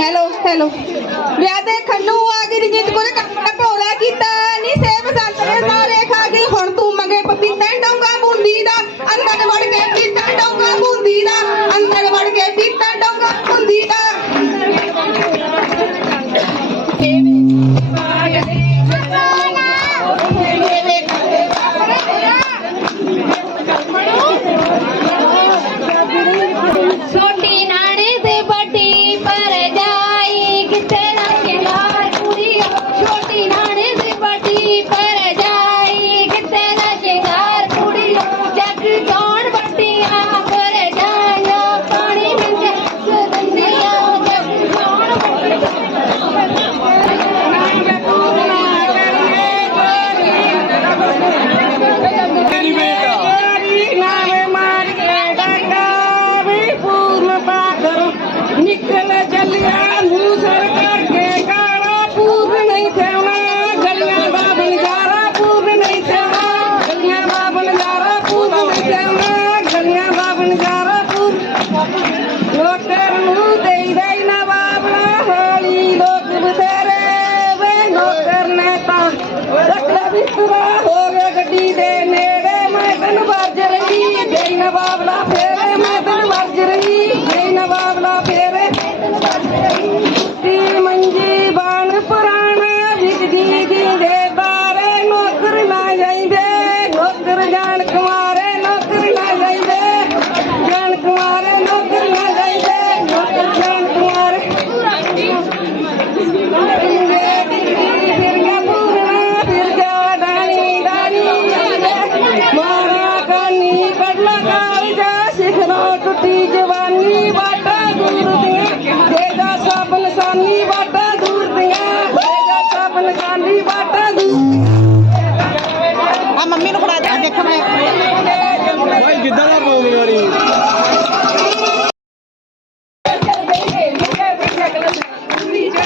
Hello hello ब्याह खंडू आ गई जिंद को ਡਾਕਟਰ ਨੂੰ ਦੇਈਦਾ ਹੀ ਨਾ ਬਾਬਲਾ, ਹੋਲੀ ਲੋਕ ਬਥੇਰੇ ਵੇ ਨੌਕਰ ਨੇ ਤਾਂ। ਰੱਖਦਾ ਵੀ ਸੁਰਾ ਹੋ ਗਿਆ ਗੱਡੀ ਦੇ ਨੇੜੇ, ਮੈਂ ਤਨ ਬਾਜ ਰਹੀ ਦੇਈ ਨਾ ਬਾਬਲਾ।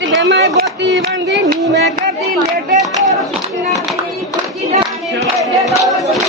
ਜੱਟ ਵੇ ਮੈਂ ਗੋਤੀ ਵਾਂਗੀ ਨੀ ਮੈਂ ਕਰਦੀ, ਲੇਟੇ ਤੋਰ ਸੁਣਾ ਦੀ ਕੁਝ ਜਾਣੇ ਲੇਟੇ ਤੋਰ